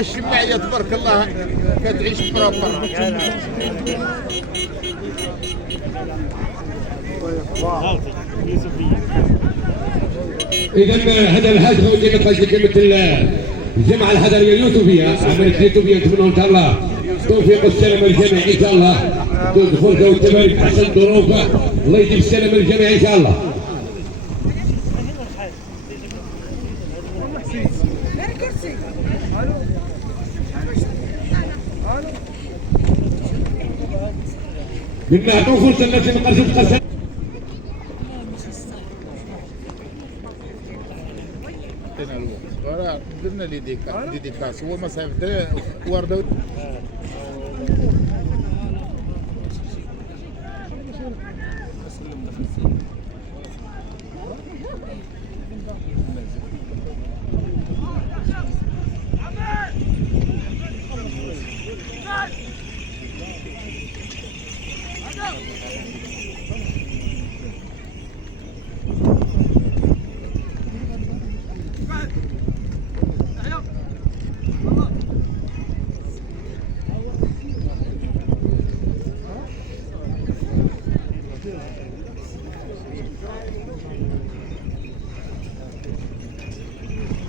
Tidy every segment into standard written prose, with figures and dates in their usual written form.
الشماعيه تبارك الله كتعيش بروبر. اذا هذا الحاج خوتي كتفاجئ كلمه الجماعه الحضريه اليوتيوبيه عملت اليوتيوبيه نتمنى ان شاء الله توفيق السلام الجميع ان شاء الله تدخل والتبارك احسن الظروف الله يجيب السلام الجميع ان شاء الله. بنعطوا فرصه الناس ينقصوا تقسم. درنا لي ديكاس هو ما صيفط ورده.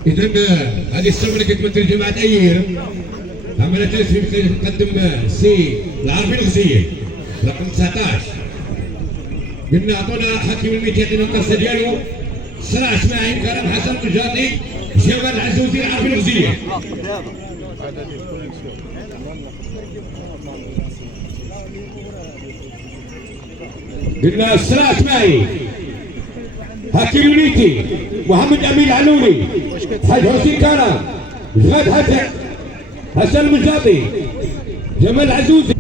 إذا هذه الصورة اللي كتمثل جماعة أيير عملت تسويق تقدم سي العربي الغزية رقم 19. قلنا أعطونا حكيم الميت يعطينا القصة ديالو صراع اسماعيل كرم حسن الجاطي جمال العزوزي العربي الغزية. قلنا الصراع اسماعيل حكيم الميتي محمد امين العلولي حاج حسين كرم جهاد حسن المجاطي جمال العزوزي.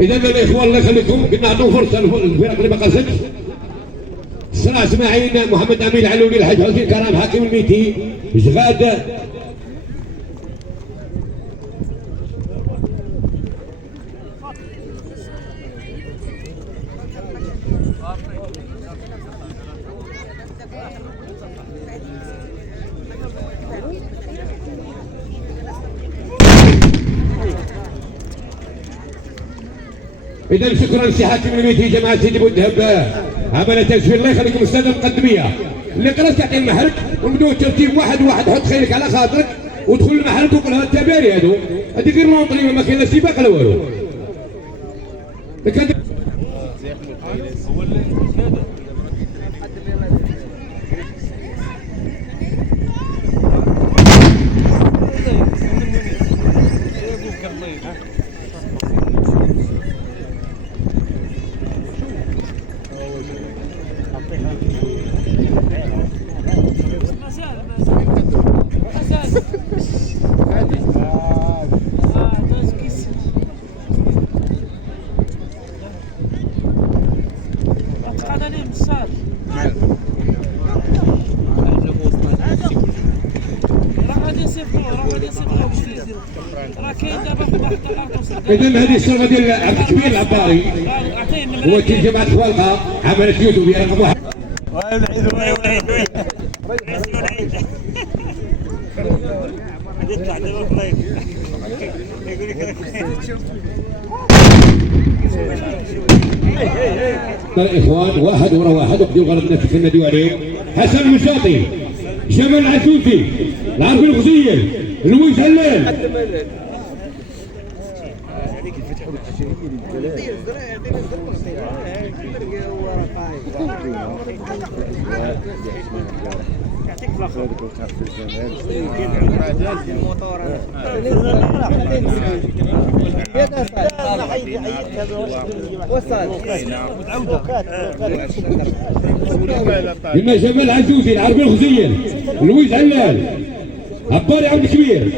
إذا الإخوان الله يخليكم قلنا نعطوا فرصة للفرق اللي ما قصدش. صراع اسماعيل محمد أمين العلولي الحاج حسين كرم حكيم الميتي جغاد إذا شكرا سي حاكم الميتي جماعة سيدي بودهب عمل تسوير الله يخليكم السادة المقدمية اللي قرأت تعطي المحرك ونبداو الترتيب واحد حط خيلك على خاطرك ودخل المحرك وقول هذا التباري هادو هذه غير لونطري ما كاين لا سباق لا والو. إذا هذه الصورة ديال عبد الكبير العباري هو كي جماعة خوالقة عملت يوتيوب رقم 1. الإخوان واحد ورا واحد وبداو غلط الناس في النادي عليهم. حسن المشاطي جمال العزوزي العربي الغزية لويس هلال لما جمال عزوزي العربي الخزيل لويز علال عباري عبد الكبير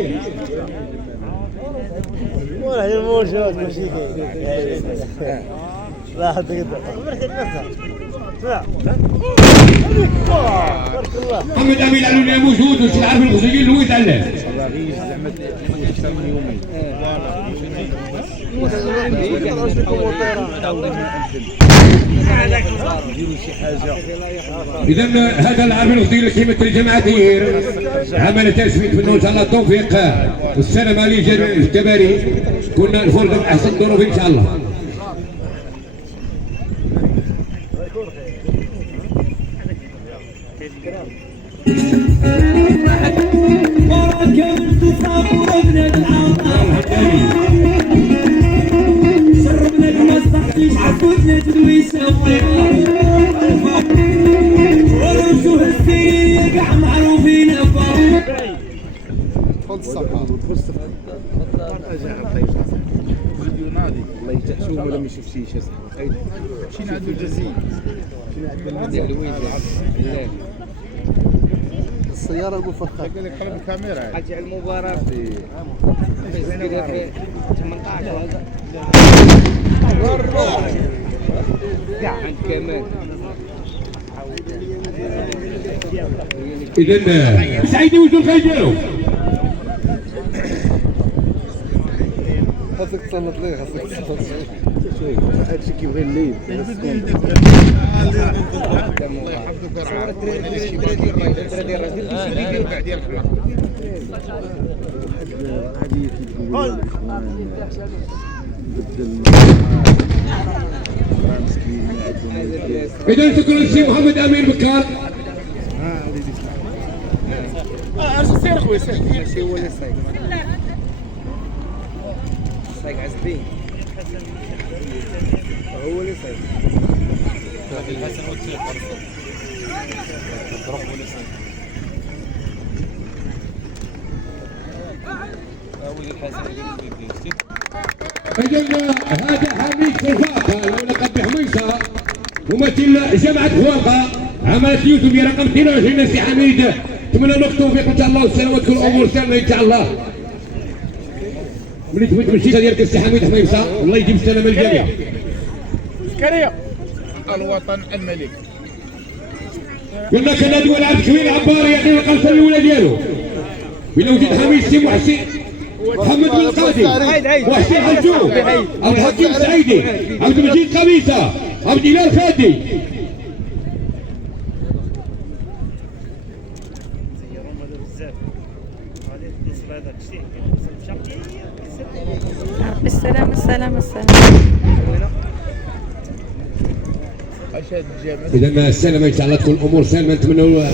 محمد امين علوني موجود وش العربي الخزيل لويز علال إذا هذا العربي الخزيل كلمة الجماعتير عمل تسويق منه إن شاء الله التوفيق والسلامة للجماهير كنا نفرض أحسن ظروف إن شاء الله. عفوتنا تدوي سوينا ورمشوها السيرية قاع معروفين خذ الصفحة فيديو نادي الله يشوف ولا ما يشوف شيء شو اسمه شنو عنده الجزيل شنو عنده لويز السيارة المفخخة يقول لك قلب الكاميرا حاجة المباراة في 18 إذا سعيدي وش الخيجيرو خاصك تصنت ليه خاصك تصنت شوي هادشي كيبغي الليل الله يحفظك إذا شكرا للسي محمد أمين بكار. سير خويا سير هو اللي سايق سايق عزبين هو اللي سايق الحسن والشيخ ضرب ولا سايق أول الحسن إذا هذا حميد فرفاقة لو لقب بحميصة ممثل جامعة خوانقة عملت يوتيوب رقم 22 سي حميد نتمنى لك التوفيق ان شاء الله والسلامة وتكون الامور سالمة ان شاء الله. ملي تمشي ديالك السي حميد حميصة الله يجيب السلامة للجميع. سكرية الوطن الملك قلنا كان نادي ولعب كبير عباري يعطي القلصة الاولى ديالو بلا وجود حميد سي محمد بن قادي وحسين حجوم عبد الحكيم السعيدي عبد المجيد قميصة عبد الاله الخادي بالسلامة السلامة إذا السلامة إن شاء الله تكون الأمور سالمة نتمنوا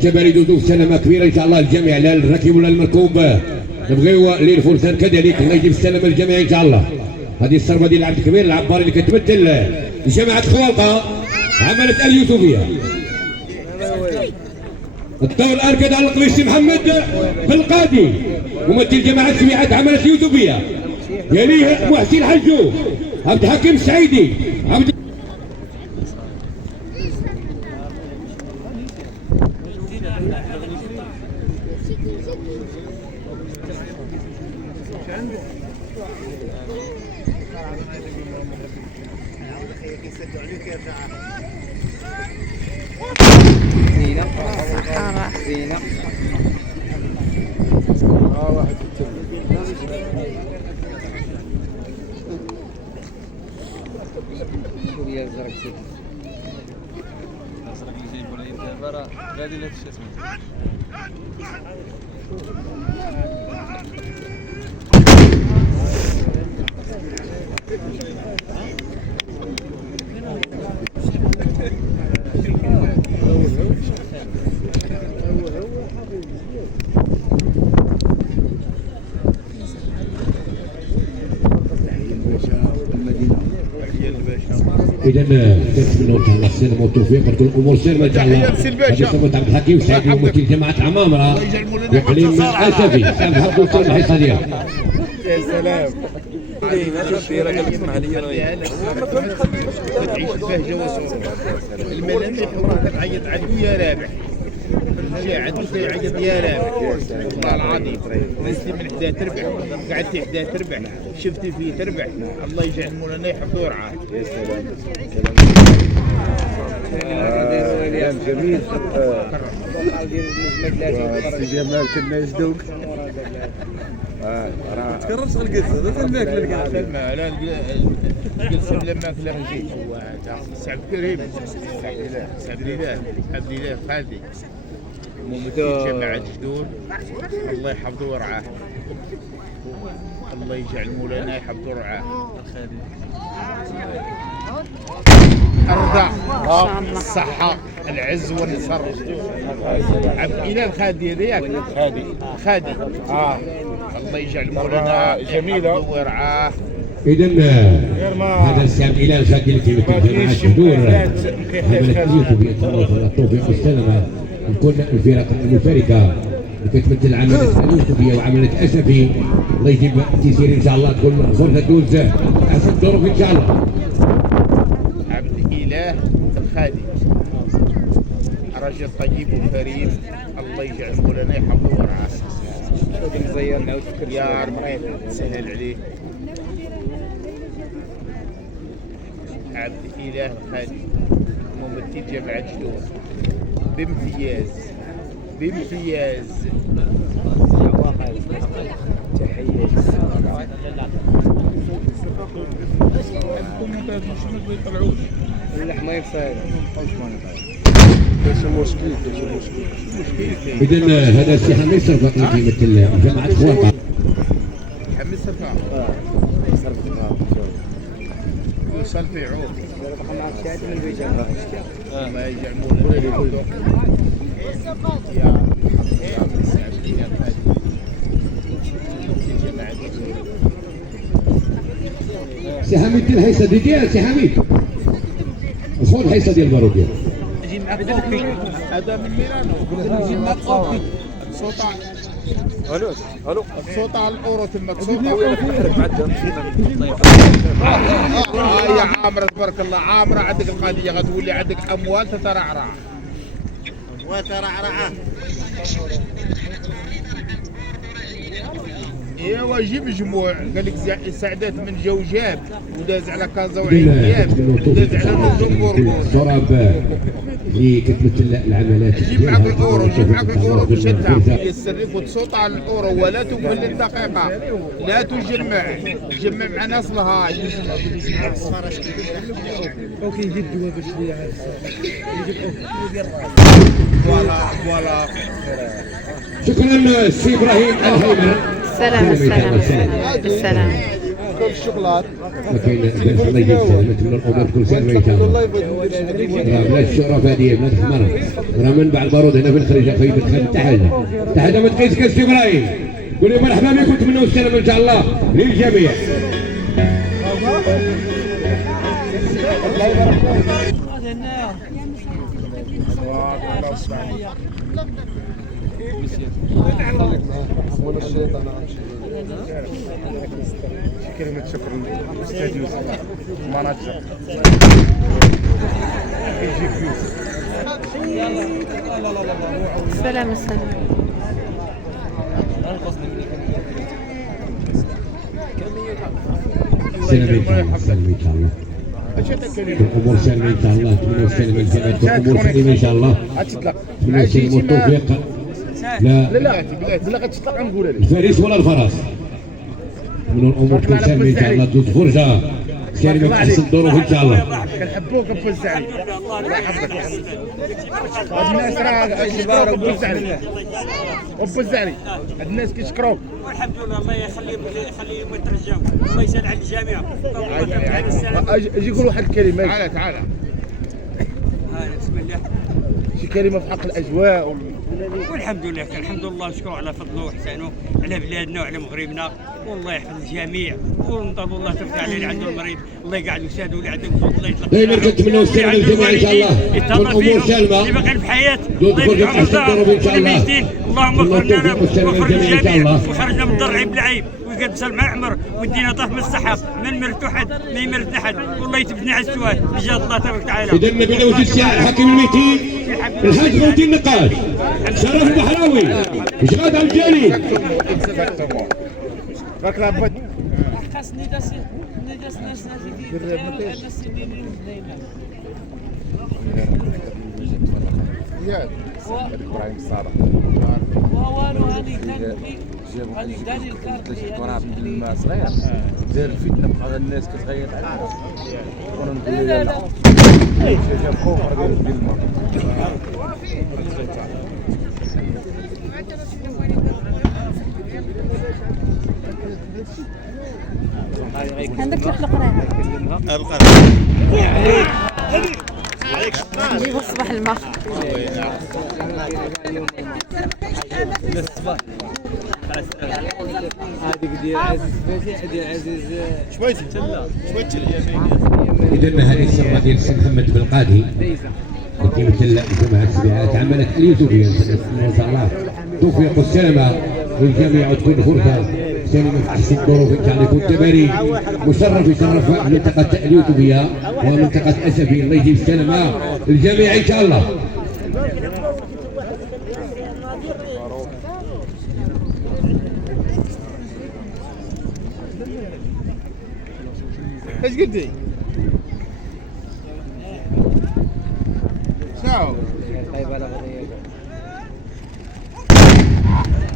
جبل يدوزوا سلامة كبيرة إن شاء الله الجميع لا الراكب ولا المركوب نبغيو للفرسان كذلك الله يجيب السلامة للجميع إن شاء الله. هذه الصربة ديال العبد الكبير العباري اللي كتمثل جماعة خوالقة عملت اليوتيوبية. الدور الآن كتعلق بالسي محمد بالقادي ممثل جماعة سميعات عملت يوتيوبية يليه محسن حجو عبد الحكيم السعيدي عبد زينة واحد سوريا الزرق سيدي الزرق اللي جايب ولا يدابا غادي لا تشي اسمه إذا نتمنى إن شاء الله السلامة والتوفيق وتكون الأمور سالمة إن شاء الله. هذه صفة عبد الحكيم سعيد ممثل جماعة عمامرة وإقليم العسفي سامح عبد الحسن الحصة ديالها. يا سلام تعيش البهجه وسرور الملامح تعيط عدو يا رابح شي عدو يعيط يا رابح والله العظيم نزلتي من حدا تربح قعدتي حدا تربح شفتي فيه تربح الله يجعل مولانا يحفظه ويرعاه يا سلام كلام جميل جمال كنا يزدوك تكررش القصه هذا سماك للقصه لا القصه لما كلا جيت هو سعد كريم سعد الاله عبد الاله خالدي ممثل جامعة جدور الله يحفظه ويرعاه الله يجعل مولانا يحفظه ويرعاه الرضا الصحة العز والنصر عبد الاله الخادي هذاك خادي الله يجعل مولانا جميلة ويرعاه. إذا هذا السام إلى الخادي اللي كيمثل جماعة جدور عملت التوفيق والسلامة لكل الفرق المشاركة اللي كتمثل عملية اليوسفية وعملية أسفي الله يجيب تيسير إن شاء الله تكون فرصة دوز أحسن ظروف إن شاء الله. عبد الإله الخادي رجل طيب وكريم الله يجعل مولانا يحفظه ويرعاه. يا ربي تسهل عليه. عبد الإله الخادي ممثل جامعة جدور بامتياز تحية اللحمة يفعل إذا هذا السي حميد صرفة كيمثل جامعة خواطة. حميد صرفة يوصل في عود ما يجعل مولانا يا سي حميد الهيصة ديال سي حميد خذ الهيصة ديال البارودية هذا من ميلانو نجي معك اوكي صوت الو الصوت على الاورو تما صوت يا عامر تبارك الله عامره عندك القضيه غتولي عندك اموال تترعرع وترعرعه ايوا جيب مجموع قال لك سعدات من جوجاب وداز على كازا وعين ايام وداز على الجمهور الضرب اللي كتمثل العمليات. جيب معك الاورو بشدها يسر لك وتصوت على الاورو ولا تقبل الدقيقه لا جمع مع ناس لها اوكي يجيب جوا باش فوالا شكرا سي ابراهيم الهيمن. السلام كل الشوكولات لكن الله يجيب سلامة من الامور تكون سالمة ان شاء الله. بلا الشرف هذه بلا الحمر راه منبع البارود هنا في الخريج اخوي بتخلي تحت ما تقيس كاس ابراهيم قولوا مرحبا بكم نتمنوا السلامة ان شاء الله للجميع. من الشيطان كلمة شكر للأستاذ يوسف المناجر السلام سلامة ان شاء الله الامور سالمة ان شاء الله نتمنوا السلامة للجميع الامور سليمة ان شاء الله نتمنوا السلامة والتوفيق. لا غتطلق نقولها لك الفارس ولا الفرس من الامور تكون سالمة ان شاء الله تدوز فرجة سالمة بأحسن الظروف ان شاء الله. كنحبوك ابو الزعري الله يحفظك الناس راه كيشكروك ابو الزعري هاد الناس كيشكروك والحمد لله الله يخليهم يترجاو الله يسهل على الجميع. اجي قول واحد الكلمه تعال بسم الله شي كلمه في حق الاجواء والحمد لله نشكروا على فضله واحسانه على بلادنا وعلى مغربنا والله يحفظ الجميع ونطلب الله تفتح على اللي عنده المريض الله يقعد وساده واللي عنده مصوت الله يطلق دائما كنتمنوا السلامة للجميع ان شاء الله والامور سالمة اللي باقي في حياه الله يرجع احسن الظروف ان شاء الله. اللهم اغفر لنا واخرج الجميع وخرجنا من الضر عيب لعيب ويقدس المعمر ودينا طهم الصحه من مرت واحد ما يمرت احد والله يثبتنا على السؤال بجد الله تبارك وتعالى. اذا نبينا وجود الحكيم الميتين الحاج فوتي النقاش شرف البحراوي اشغال عبد الجليل. ابراهيم الصادق هاني داني الكارت اللي صغير دار الفتنه بقى الناس كتغير عليه وانا نقول لا جاب خوف ديال الماء. عندك تروح القرايه جيبوا الصباح الماء. إذا هذه السرة ديال السي محمد بن القاضي مثل جماعة السبيعات عملت اليوتيوبية إن شاء الله توفيق والسلامة للجميع وتكون فرصة سليمة في أحسن الظروف إن شاء الله. يكون تباري مشرف يشرف منطقة اليوتيوبية ومنطقة أسفي. الله يجيب السلامة للجميع إن شاء الله. ايش قلتي؟ شاو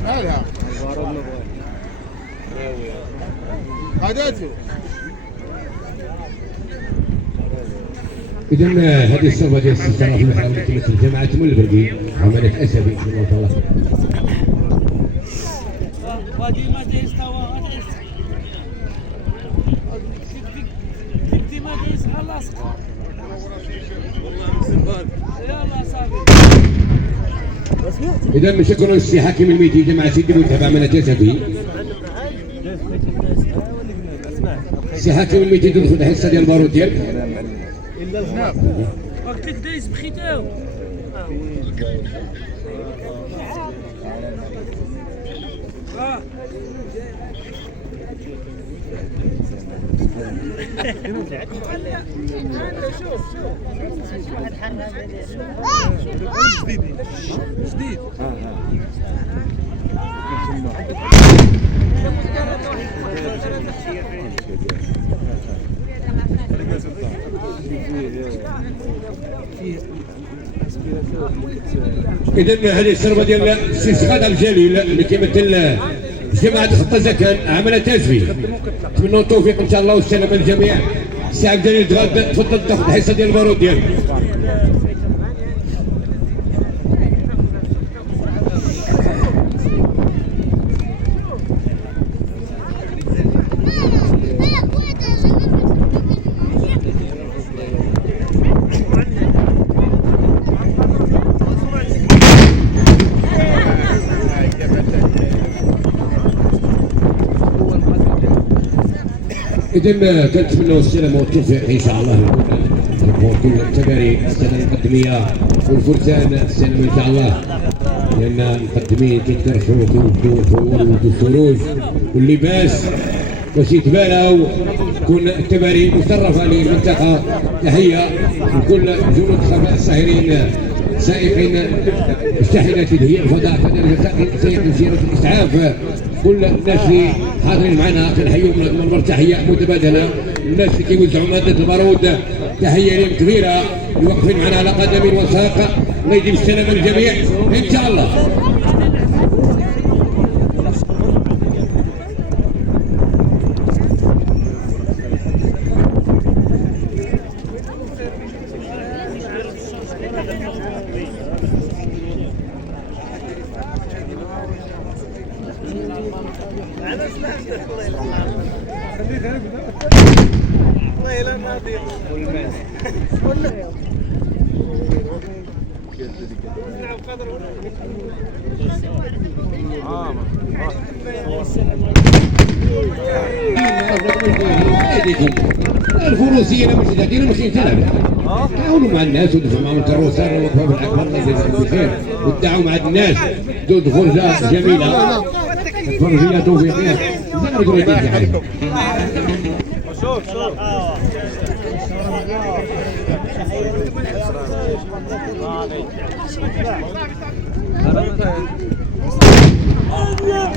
هلا قادته. إذا هذه الصفة ديال السيطرة في المحرم اللي تمثل جماعة ملبرقي عملت أسفي إن شاء الله. إذا شكرا للسي حاكم الميتي جماعة سيدي بوتها بعملت أسفي. السي حاكم الميتي تدخل الحصة ديال البارود ديالك. الا الجناب قلت لك دايز بخيتاو. جديد إذا هذه الشربة ديال السي سعاد الجليل اللي كيمثل جماعة خطة زكان عملت أسفي. نتمنوا التوفيق إن شاء الله والسلامة للجميع. السي عبد الجليل تفضل تاخذ الحصة ديال البارود ديالك. إذا كنتمنوا السلامة والتوفيق إن شاء الله لجمهور كل التباري السنة المقدمية والفرسان السلامة إن شاء الله. لأن المقدمين كيتكرشوا وكيودوا الفول ويودوا الفروج واللباس باش يتباراو. تكون التباري مشرفة للمنطقة. تحية لكل جنود الخفاء الساهرين سائقين الشاحنات اللي هي الفضاء كذلك سائق سيارة الإسعاف. كل الناس اللي حاضرين معنا كنحييهم من تحية متبادلة. الناس اللي كيوزعوا مادة البارود تحية لهم كبيرة اللي واقفين معنا على قدم وساق. الله يديم السلامة للجميع إن شاء الله. الفروسية مش قاعدين ماشيين تلعب. تعاونوا مع الناس ودفعوا معهم الكروسات ووقفوا بالأكبر الله يجزاهم بخير ودعوا مع الناس. دخول جميلة فرجية توفيقية زغر قول لي حبيبي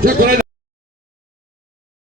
شكرا